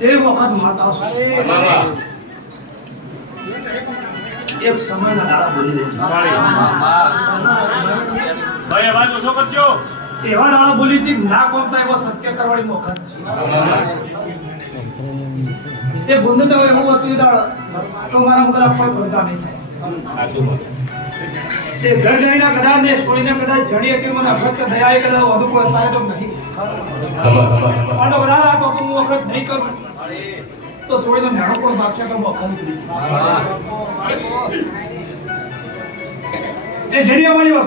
એ વખત માતા. એક સમયના દાડા બોલી ભાઈ અવાજ ઓછો કરજો. એવા દાડા બોલી હતી ના કોમતા એવો સત્ય કરવાની વખત છે. તે બુંદ તો એવું હતું દાડા. તો મારા મુકલા કોઈ પડતા નહીં થાય. તે ઘર કદાચ ને છોડીને કદાચ જણી હતી મને અભક્ત દયા એ કદાચ વધુ કોઈ અત્યારે તો નથી. પણ કદાચ આ ટોકું હું વખત નહીં કરું. તો સોળીનો મેળો પણ ભાગ છે હું વખત તે જેની અમારી વસ્તુ